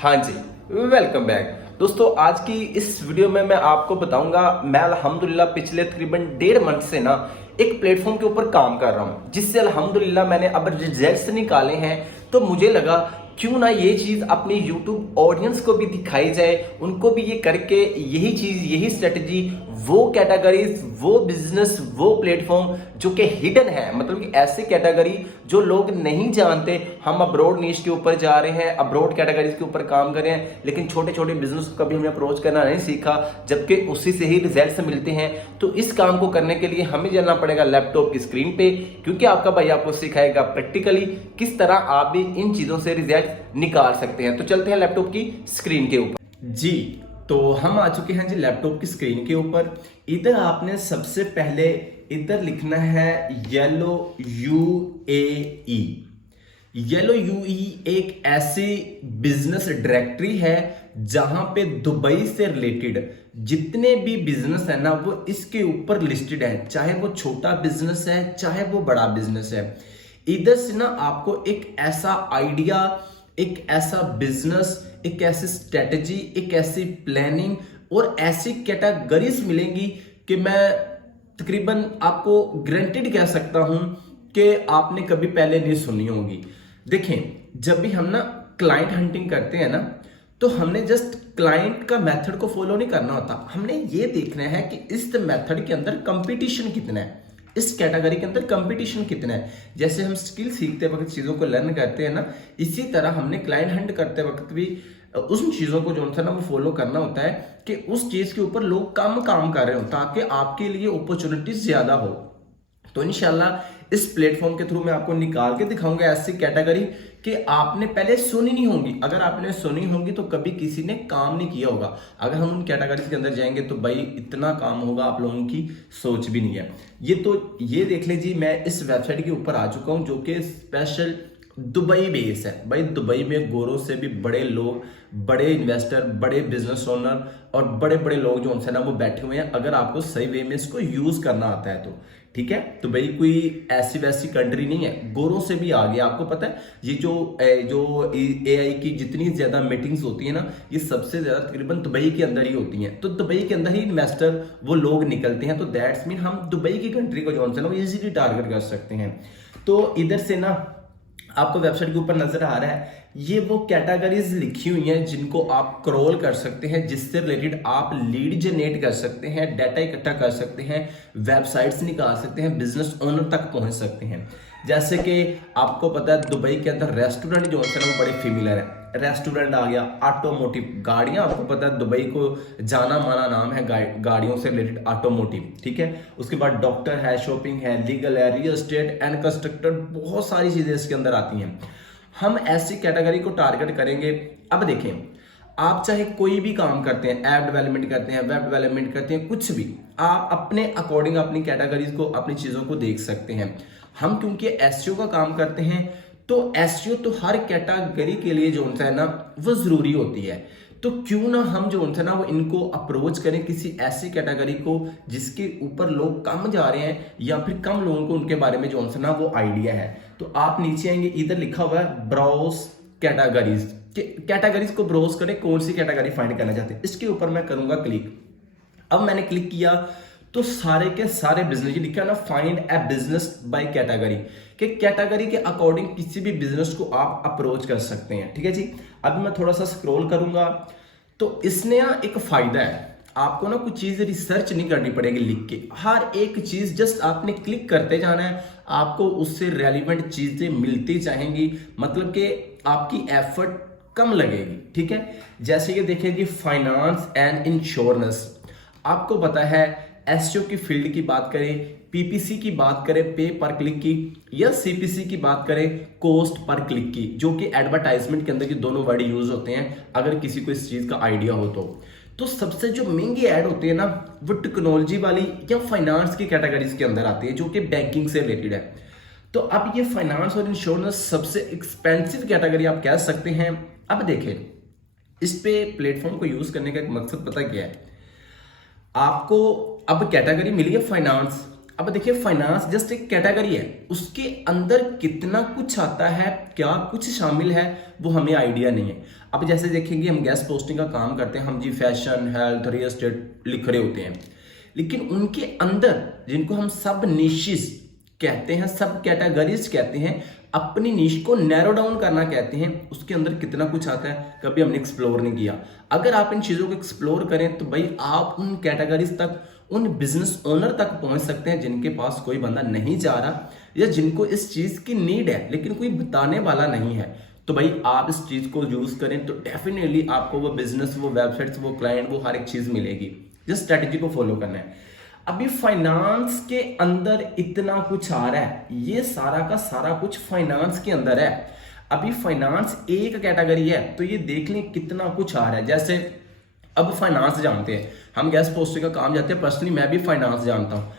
हाँ जी, welcome back दोस्तों। आज की इस वीडियो में मैं आपको बताऊंगा, मैं अल्हम्दुलिल्लाह पिछले तकरीबन 1.5 मंथ से ना एक प्लेटफॉर्म के ऊपर काम कर रहा हूं, जिससे अल्हम्दुलिल्लाह मैंने अब रिजल्ट्स निकाले हैं। तो मुझे लगा क्यों ना ये चीज अपनी यूट्यूब ऑडियंस को भी दिखाई जाए, उनको भी ये करके यही चीज, यही स्ट्रेटजी, वो कैटेगरीज, वो बिजनेस, वो प्लेटफॉर्म जो कि हिडन है, मतलब कि ऐसी कैटेगरी जो लोग नहीं जानते। हम अब्रॉड नीश के ऊपर जा रहे हैं, अब्रॉड कैटेगरीज के ऊपर काम कर रहे हैं, लेकिन छोटे छोटे बिजनेस को कभी हमने अप्रोच करना नहीं सीखा, जबकि उसी से ही रिजल्ट्स मिलते हैं। तो इस काम को करने के लिए हमें जाना पड़ेगा लैपटॉप की स्क्रीन पे, क्योंकि आपका भाई आपको सिखाएगा प्रैक्टिकली किस तरह आप भी इन चीजों से रिजल्ट निकाल सकते हैं। तो चलते हैं लैपटॉप की स्क्रीन के ऊपर जी। तो हम आ चुके हैं जी लैपटॉप की स्क्रीन के ऊपर। इधर आपने सबसे पहले इधर लिखना है येलो UAE। येलो UAE एक ऐसी बिजनेस डायरेक्टरी है जहां पे दुबई से रिलेटेड जितने भी बिजनेस है ना, वो इसके ऊपर लिस्टेड है, चाहे वो छोटा बिजनेस है चाहे वो बड़ा बिजनेस है। इधर से ना आपको एक ऐसा आइडिया, एक ऐसा बिजनेस, एक ऐसी स्ट्रेटजी, एक ऐसी प्लानिंग और ऐसी कैटेगरीज मिलेंगी कि मैं तकरीबन आपको गारंटेड कह सकता हूं कि आपने कभी पहले नहीं सुनी होगी। देखें, जब भी हम ना क्लाइंट हंटिंग करते हैं ना, तो हमने जस्ट क्लाइंट का मेथड को फॉलो नहीं करना होता, हमने ये देखना है कि इस मेथड के अंदर कंपटीशन कितना है, इस कैटेगरी के अंदर कंपटीशन कितना है। जैसे हम स्किल सीखते वक्त चीजों को लर्न करते हैं ना, इसी तरह हमने क्लाइंट हंट करते वक्त भी उन चीजों को जो है ना वो फॉलो करना होता है कि उस चीज के ऊपर लोग कम काम कर रहे हो, ताकि आपके लिए अपॉर्चुनिटीज ज्यादा हो। तो इंशाल्लाह इस प्लेटफॉर्म के थ्रू मैं आपको निकाल के दिखाऊंगा ऐसी कैटेगरी कि आपने पहले सुनी नहीं होगी। अगर आपने सुनी होगी तो कभी किसी ने काम नहीं किया होगा। अगर हम उन कैटेगरीज के अंदर जाएंगे तो भाई इतना काम होगा आप लोगों की सोच भी नहीं है। ये देख लीजिए, मैं इस वेबसाइट के ऊपर आ चुका हूं जो कि स्पेशल दुबई बेस है। भाई दुबई में गोरों से भी बड़े लोग, बड़े इन्वेस्टर, बड़े बिजनेस ओनर और बड़े बड़े लोग जो उनसे ना वो बैठे हुए हैं, अगर आपको सही वे में इसको यूज करना आता है तो ठीक है। तो भाई कोई ऐसी वैसी कंट्री नहीं है, गोरों से भी आगे। आपको पता है ये जो AI की जितनी ज्यादा मीटिंग्स होती है ना, ये सबसे ज्यादा तकरीबन दुबई के अंदर ही होती हैं। तो दुबई के अंदर ही इन्वेस्टर वो लोग निकलते हैं। तो दैट्स मीन हम दुबई की कंट्री को जो है ना वो इजीली टारगेट कर सकते हैं। तो इधर से ना आपको वेबसाइट के ऊपर नजर आ रहा है, ये वो कैटेगरीज लिखी हुई हैं जिनको आप क्रॉल कर सकते हैं, जिससे रिलेटेड आप लीड जनरेट कर सकते हैं, डाटा इकट्ठा कर सकते हैं, वेबसाइट्स निकाल सकते हैं, बिजनेस ओनर तक पहुंच सकते हैं। जैसे कि आपको पता है दुबई के अंदर रेस्टोरेंट जो है ना वो बड़े फेमिलर है। रेस्टोरेंट आ गया, ऑटोमोटिव गाड़ियां, आपको पता है दुबई को जाना माना नाम है गाड़ियों से रिलेटेड ऑटोमोटिव, ठीक है। उसके बाद डॉक्टर है, शॉपिंग है, लीगल है, रियल एस्टेट एंड कंस्ट्रक्टर, बहुत सारी चीजें इसके अंदर आती हैं। हम ऐसी कैटेगरी को टारगेट करेंगे। अब देखें, आप चाहे कोई भी काम करते हैं, ऐप डेवलपमेंट करते हैं, वेब डेवलपमेंट करते हैं, कुछ भी, आप अपने अकॉर्डिंग अपनी कैटेगरीज को, अपनी चीजों को देख सकते हैं। हम क्योंकि एसईओ का काम करते हैं, तो एसईओ तो हर कैटेगरी के लिए जो है ना वो जरूरी होती है। तो क्यों ना हम जो है ना वो इनको अप्रोच करें किसी ऐसी कैटेगरी को जिसके ऊपर लोग कम जा रहे हैं, या फिर कम लोगों को उनके बारे में जो है ना वो आइडिया है। तो आप नीचे आएंगे, इधर लिखा हुआ है ब्राउज कैटेगरीज, कैटेगरीज को ब्राउज करें, कौन सी कैटेगरी फाइंड करना चाहते हैं, इसके ऊपर मैं करूंगा क्लिक। अब मैंने क्लिक किया तो सारे के सारे बिजनेस, ये लिखा है ना find A business by category, कि कैटेगरी के अकॉर्डिंग किसी भी बिजनेस को आप अप्रोच कर सकते हैं, ठीक है जी। अब मैं थोड़ा सा स्क्रॉल करूंगा तो इसने ना एक फायदा है, आपको ना कुछ चीज रिसर्च नहीं करनी पड़ेगी लिख के, हर एक चीज जस्ट आपने क्लिक करते जाना है, आपको उससे रेलिवेंट चीजें मिलती जाएंगी, मतलब कि आपकी एफर्ट कम लगेगी, ठीक है। जैसे ये देखिए जी, फाइनेंस एंड इंश्योरेंस, आपको पता है एसईओ की फील्ड की बात करें, पीपीसी की बात करें, पे पर क्लिक की, या सीपीसी की बात करें, कॉस्ट पर क्लिक की, जो कि एडवर्टाइजमेंट के अंदर ये दोनों वर्ड यूज होते हैं अगर किसी को इस चीज का आइडिया हो तो सबसे जो महंगी ऐड होती है ना वो टेक्नोलॉजी वाली या फाइनेंस की कैटेगरीज के अंदर आती है, जो कि बैंकिंग से रिलेटेड है। तो अब ये फाइनेंस और इंश्योरेंस सबसे एक्सपेंसिव कैटेगरी आप कह सकते हैं। अब देखें, इस पे प्लेटफॉर्म को यूज करने का एक मकसद पता क्या है आपको। अब कैटेगरी मिली है फाइनेंस, अब देखिए फाइनेंस जस्ट एक कैटेगरी है, उसके अंदर कितना कुछ आता है, क्या कुछ शामिल है, वो हमें आइडिया नहीं है। अब जैसे देखेंगे हम गेस्ट पोस्टिंग का काम करते हैं, हम जी फैशन, हेल्थ, रियल एस्टेट लिख रहे होते हैं, लेकिन उनके अंदर जिनको हम सब निशेस कहते हैं, सब कैटेगरीज कहते हैं, अपनी नीश को नैरो डाउन करना कहते हैं, उसके अंदर कितना कुछ आता है कभी हमने एक्सप्लोर नहीं किया। अगर आप इन चीजों को एक्सप्लोर करें तो भाई आप उन कैटेगरीज तक, उन बिजनेस ओनर तक पहुंच सकते हैं जिनके पास कोई बंदा नहीं जा रहा या जिनको इस चीज की नीड है लेकिन कोई बताने वाला नहीं है। तो भाई आप इस चीज को यूज करें तो डेफिनेटली आपको वो बिजनेस, वो वेबसाइट्स, वो क्लाइंट, वो हर एक चीज मिलेगी। जिस स्ट्रेटेजी को फॉलो करना है। अभी फाइनेंस के अंदर इतना कुछ आ रहा है, ये सारा का सारा कुछ फाइनेंस के अंदर है। अभी फाइनेंस एक कैटेगरी है तो ये देख लें कितना कुछ आ रहा है। जैसे अब फाइनेंस जानते हैं, हम गेस्ट पोस्टिंग का काम जाते हैं, पर्सनली मैं भी फाइनेंस जानता हूं।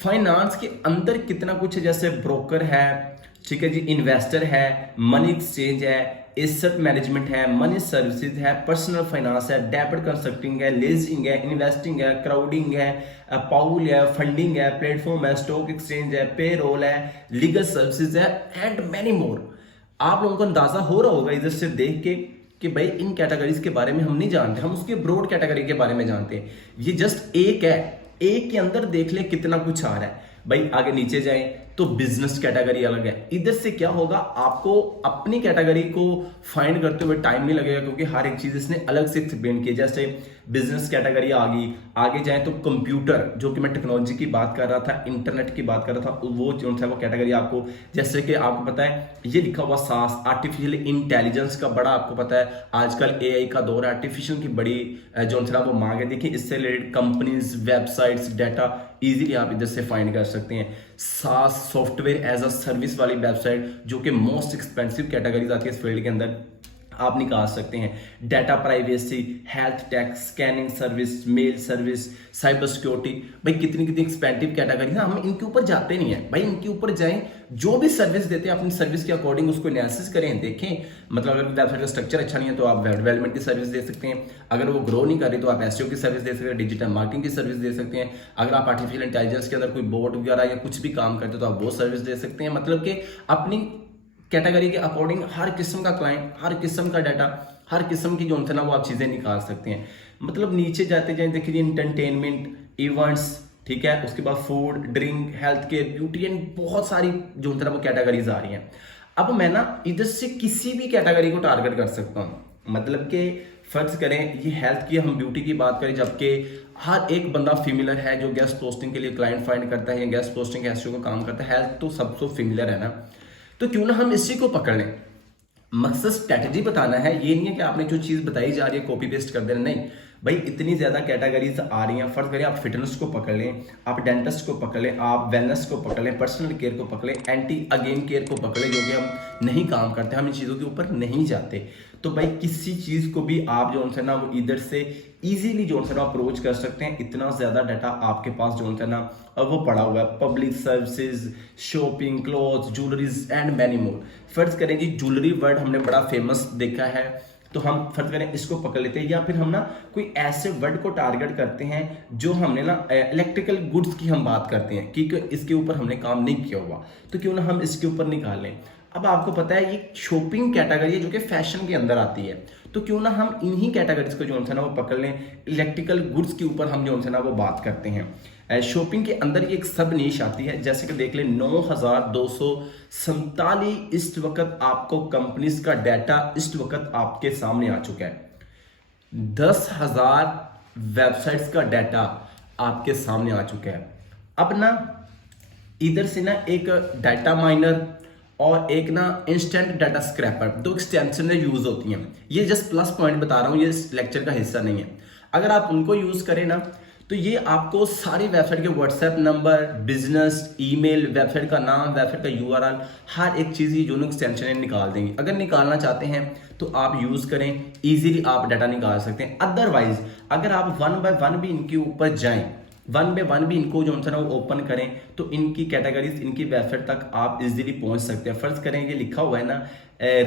फाइनेंस के अंदर कितना कुछ है, जैसे ब्रोकर है, ठीक है जी, इन्वेस्टर है, मनी एक्सचेंज है, एसेट मैनेजमेंट है, मनी सर्विसेज है, पर्सनल फाइनेंस है, डेबिट कंसल्टिंग है, लीजिंग है, इन्वेस्टिंग है, क्राउडिंग है, पाउल है, फंडिंग है, प्लेटफॉर्म है, स्टॉक एक्सचेंज है, पेरोल है, लीगल सर्विसेज है एंड मैनी मोर। आप लोगों को अंदाजा हो रहा होगा इधर से देख के कि भाई इन कैटेगरीज के बारे में हम नहीं जानते, हम उसके ब्रॉड कैटेगरी के बारे में जानते हैं। ये जस्ट एक है, एक के अंदर देख ले कितना कुछ आ रहा है। भाई आगे नीचे जाएं तो बिजनेस कैटेगरी अलग है। इधर से क्या होगा, आपको अपनी कैटेगरी को फाइंड करते हुए टाइम नहीं लगेगा क्योंकि हर एक चीज इसने अलग से एक्सप्लेन की। जैसे बिजनेस कैटेगरी आ गई, आगे जाए तो कंप्यूटर, जो कि मैं टेक्नोलॉजी की बात कर रहा था, इंटरनेट की बात कर रहा था, वो जो था वो कैटेगरी आपको, जैसे कि आपको पता है ये लिखा हुआ सास, आर्टिफिशियल इंटेलिजेंस का बड़ा आपको पता है आजकल एआई का दौर है, आर्टिफिशियल की बड़ी जो था वो मांग है। देखिए इससे related companies, websites, data easily आप इधर से फाइंड कर सकते हैं। सास, सॉफ्टवेयर एज अ सर्विस वाली वेबसाइट, जो कि मोस्ट एक्सपेंसिव कैटेगरीज आती है इस फील्ड के अंदर, आप निकाल सकते हैं। Data privacy, health tech, scanning service, mail service, cyber security, भाई कितनी कितनी एक्सपेंसिव कैटेगरी है, हम इनके ऊपर जाते नहीं है। भाई इनके ऊपर जाएं, जो भी सर्विस देते हैं अपनी सर्विस के अकॉर्डिंग उसको एनालिसिस करें, देखें। मतलब अगर वेबसाइट का स्ट्रक्चर अच्छा नहीं है तो आप वेब डेवलपमेंट की सर्विस दे सकते हैं, अगर वो ग्रो नहीं कर रही तो आप एसईओ की सर्विस दे सकते हैं, डिजिटल मार्केटिंग की सर्विस दे सकते हैं, अगर आप आर्टिफिशियल इंटेलिजेंस के अंदर कोई बोट वगैरह या कुछ भी काम करते हो तो आप वो सर्विस दे सकते हैं। मतलब कि अपनी कैटेगरी के अकॉर्डिंग हर किस्म का क्लाइंट, हर किस्म का डाटा, हर किस्म की जो है ना वो आप चीजें निकाल सकते हैं। मतलब नीचे जाते जाए देखिए एंटरटेनमेंट, इवेंट्स, ठीक है, उसके बाद food, drink, health care, beauty and बहुत सारी जो है ना वो कैटेगरीज आ रही हैं। अब मैं ना इधर से किसी भी कैटेगरी को टारगेट कर सकता हूँ। मतलब कि फर्ज करें ये हेल्थ की, हम ब्यूटी की बात करें, जबकि हर एक बंदा फेमिलियर है जो गेस्ट पोस्टिंग के लिए क्लाइंट फाइंड करता है या गेस्ट पोस्टिंग एसईओ का काम करता है। हेल्थ तो सबसे फेमिलियर है ना, तो क्यों ना हम इसी को पकड़ लें। मकसद स्ट्रेटेजी बताना है, ये नहीं है कि आपने जो चीज बताई जा रही है कॉपी पेस्ट कर देना, नहीं भाई इतनी ज्यादा कैटेगरीज आ रही हैं। फर्ज करिए आप फिटनेस को पकड़ लें, आप डेंटिस्ट को पकड़ लें, आप वेलनेस को पकड़ लें, पर्सनल केयर को पकड़ लें, एंटी अगेन केयर को पकड़ लें, जो कि हम नहीं काम करते, हम इन चीजों के ऊपर नहीं जाते। तो भाई किसी चीज को भी आप जो है ना वो इधर से इजीली जो है ना अप्रोच कर सकते हैं। इतना ज्यादा डाटा आपके पास जो है ना वो पड़ा हुआ है। Public services, shopping, cloth, jewelleries and many more. फर्ज करें जी ज्वेलरी वर्ड हमने बड़ा फेमस देखा है, तो हम फर्ज करें इसको पकड़ लेते हैं, या फिर हम ना कोई ऐसे वर्ड को टारगेट करते हैं जो हमने ना इलेक्ट्रिकल गुड्स की हम बात करते हैं कि इसके ऊपर हमने काम नहीं किया हुआ, तो क्यों ना हम इसके ऊपर निकाल लें। अब आपको पता है ये शॉपिंग कैटेगरी है जो कि फैशन के अंदर आती है, तो क्यों ना हम इन्हीं कैटेगरीज को जो है ना वो पकड़ लें। इलेक्ट्रिकल गुड्स के ऊपर हम जो है ना वो बात करते हैं। शॉपिंग के अंदर ये एक सब नीश आती है, जैसे कि देख लें 9247 इस वक्त आपको कंपनीज का डाटा इस वक्त आपके सामने आ चुका है। 10,000 वेबसाइट्स का डाटा आपके सामने आ चुका है। अब ना इधर से ना एक डाटा माइनर और एक ना इंस्टेंट डाटा स्क्रैपर, दो एक्सटेंशन यूज होती हैं। ये जस्ट प्लस पॉइंट बता रहा हूं, ये इस लेक्चर का हिस्सा नहीं है। अगर आप उनको यूज करें ना तो ये आपको सारी वेबसाइट के WhatsApp number, business email, website का नाम, वेबसाइट का यूआरएल, हर एक चीज ये जो एक्सटेंशन निकाल देंगे। अगर निकालना चाहते हैं तो आप यूज करें, इजीली आप डाटा निकाल सकते हैं। अदरवाइज अगर आप 1 बाय 1 भी इनके ऊपर जाएं, 1 बाय 1 भी इनको जो है ना वो ओपन करें, तो इनकी कैटेगरीज, इनकी वेबसाइट तक आप इजीली पहुंच सकते हैं। फर्ज करें ये लिखा हुआ है ना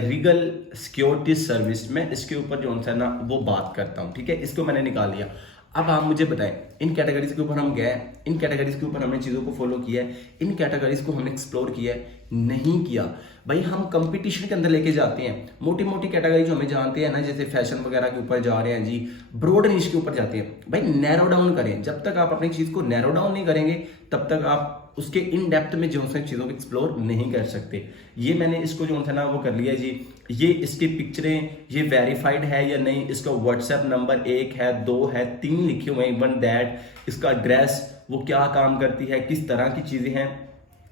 रीगल सिक्योरिटी सर्विस, में इसके ऊपर जो है ना वो बात करता हूं, ठीक है, इसको मैंने निकाल लिया। अब आप मुझे बताएं, इन कैटेगरीज के ऊपर हम गए, इन कैटेगरीज के ऊपर हमने चीज़ों को फॉलो किया है, इन कैटेगरीज को हमने एक्सप्लोर किया है? नहीं किया भाई। हम कंपटीशन के अंदर लेके जाते हैं, मोटी मोटी कैटेगरी जो हमें जानते हैं ना, जैसे फैशन वगैरह के ऊपर जा रहे हैं जी, ब्रॉड निश के ऊपर जाते हैं भाई। नैरो डाउन करें, जब तक आप अपनी चीज़ को नैरो डाउन नहीं करेंगे तब तक आप उसके इन डेप्थ में जो है चीज़ों को एक्सप्लोर नहीं कर सकते। ये मैंने इसको जो है ना वो कर लिया जी। ये इसकी पिक्चरें ये वेरीफाइड है या नहीं, इसका व्हाट्सएप नंबर 1 है, 2 है, 3 लिखे हुए हैं, इवन दैट इसका एड्रेस, वो क्या काम करती है, किस तरह की चीज़ें हैं।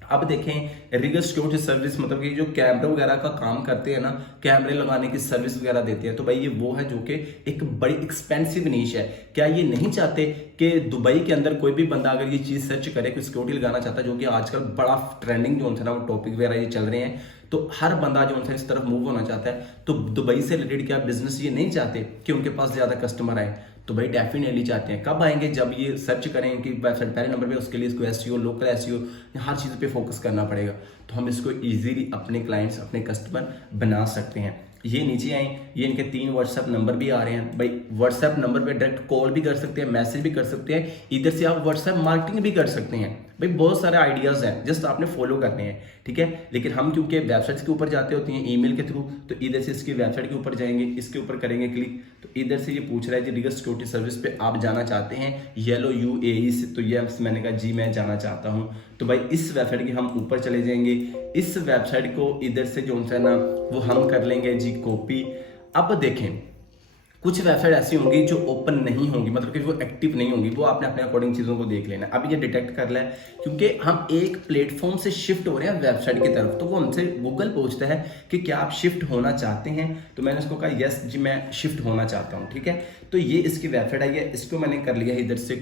अब देखें रिगर सिक्योरिटी सर्विस, मतलब कि जो कैमरे वगैरह का काम करते हैं ना, कैमरे लगाने की सर्विस वगैरह देते हैं, तो भाई ये वो है जो कि एक बड़ी एक्सपेंसिव नीश है। क्या ये नहीं चाहते कि दुबई के अंदर कोई भी बंदा अगर ये चीज़ सर्च करे, कोई सिक्योरिटी लगाना चाहता है, जो कि आजकल बड़ा ट्रेंडिंग जो है ना वो टॉपिक वगैरह ये चल रहे हैं, तो हर बंदा जो है इस तरफ मूव होना चाहता है। तो दुबई से रिलेटेड क्या बिजनेस ये नहीं चाहते कि उनके पास ज़्यादा कस्टमर आए? तो भाई डेफिनेटली चाहते हैं। कब आएंगे? जब ये सर्च करें कि वेबसाइट पहले नंबर पे, उसके लिए इसको एसईओ, लोकल एसईओ, हर चीज़ पे फोकस करना पड़ेगा। तो हम इसको इजीली अपने क्लाइंट्स, अपने कस्टमर बना सकते हैं। ये नीचे आए, ये इनके 3 व्हाट्सएप नंबर भी आ रहे हैं भाई। व्हाट्सएप नंबर पे डायरेक्ट कॉल भी कर सकते हैं, मैसेज भी कर सकते हैं, इधर से आप व्हाट्सएप मार्केटिंग भी कर सकते हैं भाई। बहुत सारे आइडियाज़ हैं, जस्ट आपने फॉलो करने हैं, ठीक है। लेकिन हम क्योंकि वेबसाइट्स के ऊपर जाते होते हैं ईमेल के थ्रू, तो इधर से इसकी वेबसाइट के ऊपर जाएंगे, इसके ऊपर करेंगे क्लिक, तो इधर से ये पूछ रहा है जी रिगर सिक्योरिटी सर्विस पे आप जाना चाहते हैं, येलो UAE से, तो ये मैंने कहा जी मैं जाना चाहता हूँ। तो भाई इस वेबसाइट के हम ऊपर चले जाएंगे, इस वेबसाइट को इधर से जो है ना वो हम कर लेंगे जी कॉपी। अब देखें कुछ वेबसाइट ऐसी होंगी जो ओपन नहीं होंगी, मतलब कि वो एक्टिव नहीं होंगी, वो आपने अपने अकॉर्डिंग चीज़ों को देख लेना। अभी ये डिटेक्ट कर लें, क्योंकि हम एक प्लेटफॉर्म से शिफ्ट हो रहे हैं वेबसाइट की तरफ, तो वो हमसे गूगल पूछता है कि क्या आप शिफ्ट होना चाहते हैं। तो मैंने उसको कहा यस जी मैं शिफ्ट होना चाहता हूँ, ठीक है। तो ये इसकी वेबसाइट आई है, इसको मैंने कर लिया इधर से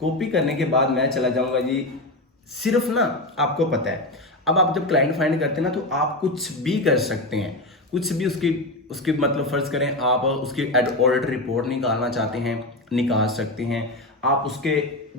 कॉपी करने के बाद मैं चला जाऊँगा जी। सिर्फ ना आपको पता है, अब आप जब क्लाइंट फाइंड करते हैं ना, तो आप कुछ भी कर सकते हैं, कुछ भी उसकी मतलब फर्ज करें आप उसकी ऑडिट रिपोर्ट निकालना चाहते हैं, निकाल सकते हैं। आप उसके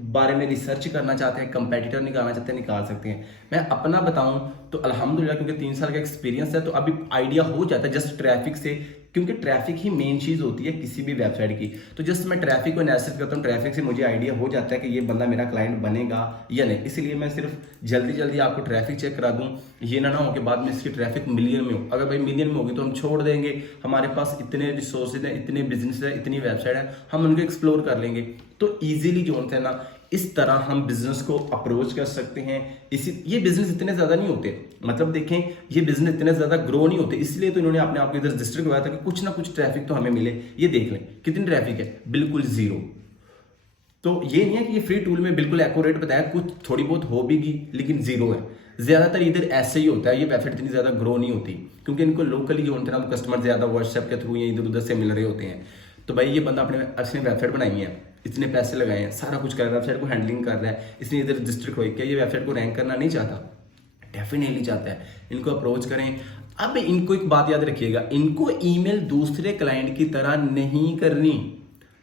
बारे में रिसर्च करना चाहते हैं, कंपेटिटर निकालना चाहते हैं, निकाल सकते हैं। मैं अपना बताऊं तो अल्हम्दुलिल्लाह क्योंकि 3 साल का एक्सपीरियंस है, तो अभी आइडिया हो जाता है जस्ट ट्रैफिक से, क्योंकि ट्रैफिक ही मेन चीज़ होती है किसी भी वेबसाइट की। तो जस्ट मैं ट्रैफिक को एनालिसिस करता हूँ, ट्रैफिक से मुझे आइडिया हो जाता है कि ये बंदा मेरा क्लाइंट बनेगा या नहीं। इसलिए मैं सिर्फ जल्दी आपको ट्रैफिक चेक करा दूँ, ये ना हो कि बाद में इसकी ट्रैफिक मिलियन में हो। अगर भाई मिलियन में होगी तो हम छोड़ देंगे, हमारे पास इतने रिसोर्सेज हैं, इतने बिजनेस है, इतनी वेबसाइट है, हम उनको एक्सप्लोर कर लेंगे। तो ईजिली जो होता है ना, इस तरह हम बिजनेस को अप्रोच कर सकते हैं। ये बिजनेस इतने ज्यादा नहीं होते, मतलब देखें ये बिजनेस इतने ज्यादा ग्रो नहीं होते, इसलिए तो इन्होंने अपने आप को इधर रजिस्टर करवाया था कि कुछ ना कुछ ट्रैफिक तो हमें मिले। ये देख लें कितनी ट्रैफिक है, बिल्कुल जीरो। तो ये नहीं है कि ये फ्री टूल में बिल्कुल एक्यूरेट बताया, कुछ थोड़ी बहुत हो भी गई लेकिन जीरो है। ज्यादातर इधर ऐसे ही होता है, ये वेबसाइट इतनी ज्यादा ग्रो नहीं होती क्योंकि इनको लोकली जो होते हैं ना कस्टमर ज्यादा व्हाट्सएप के थ्रू या इधर उधर से मिल रहे होते हैं। तो भाई ये बंदा अपने वेबसाइट बनाई है, इतने पैसे लगाए हैं, सारा कुछ कर रहा है, वेबसाइट को हैंडलिंग कर रहा है, इसने इधर रजिस्टर करवाई, क्या ये वेबसाइट को रैंक करना नहीं चाहता? डेफिनेटली चाहता है। इनको अप्रोच करें। अब इनको एक बात याद रखिएगा, इनको ईमेल दूसरे क्लाइंट की तरह नहीं करनी।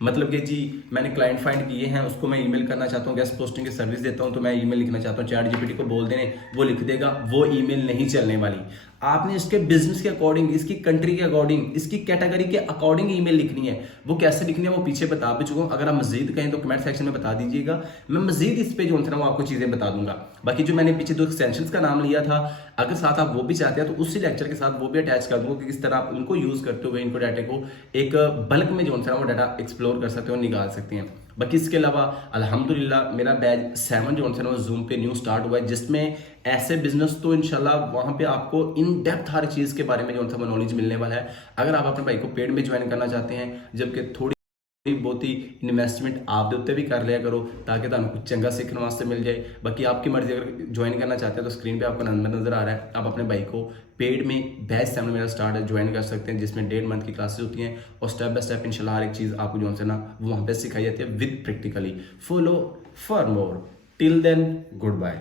मतलब कि जी मैंने क्लाइंट फाइंड किए हैं, उसको मैं ईमेल करना चाहता हूँ, गेस्ट पोस्टिंग की सर्विस देता हूँ, तो मैं ईमेल लिखना चाहता हूँ, चैट जीपीटी को बोल देने वो लिख देगा, वो ईमेल नहीं चलने वाली। आपने इसके बिजनेस के अकॉर्डिंग, इसकी कंट्री के अकॉर्डिंग, इसकी कैटेगरी के अकॉर्डिंग ईमेल लिखनी है। वो कैसे लिखनी है वो पीछे बता भी चुका हूँ, अगर आप मजीद कहें तो कमेंट सेक्शन में बता दीजिएगा, मैं मजीद इस पे जो है ना वो आपको चीजें बता दूंगा। बाकी जो मैंने पीछे 2 एक्सटेंशंस का नाम लिया था, अगर साथ आप वो भी चाहते हैं तो उसी लेक्चर के साथ वो भी अटैच कर दूंगा कि किस तरह आप उनको यूज करते हुए इनको डाटा को एक बल्क में जो है ना वो डाटा एक्सप्लोर कर सकते हो, निकाल सकते हैं। बाकी इसके अलावा अल्हम्दुलिल्लाह मेरा बैच 7 जो है ना वो जूम पे न्यू स्टार्ट हुआ है, जिसमें ऐसे बिजनेस तो इंशाल्लाह वहाँ पे आपको इन डेप्थ हर चीज़ के बारे में जो है वो नॉलेज मिलने वाला है। अगर आप अपने भाई को पेड में ज्वाइन करना चाहते हैं, जबकि थोड़ी बहुत ही इन्वेस्टमेंट आप दे उत्ते भी कर लिया करो ताकि तुम कुछ चंगा सीखने वास्ते मिल जाए। बाकी आपकी मर्जी, अगर ज्वाइन करना चाहते हैं तो स्क्रीन पे आपको नंबर नजर आ रहा है, आप अपने भाई को पेड में बैच 7 मेरा स्टार्ट है ज्वाइन कर सकते हैं, जिसमें 1.5 मंथ की क्लासेस होती हैं और स्टेप बाय स्टेप इंशाल्लाह हर एक चीज़ आपको जो है ना वो वहाँ पे सिखाई जाती है with practically. Follow for more, till then good bye.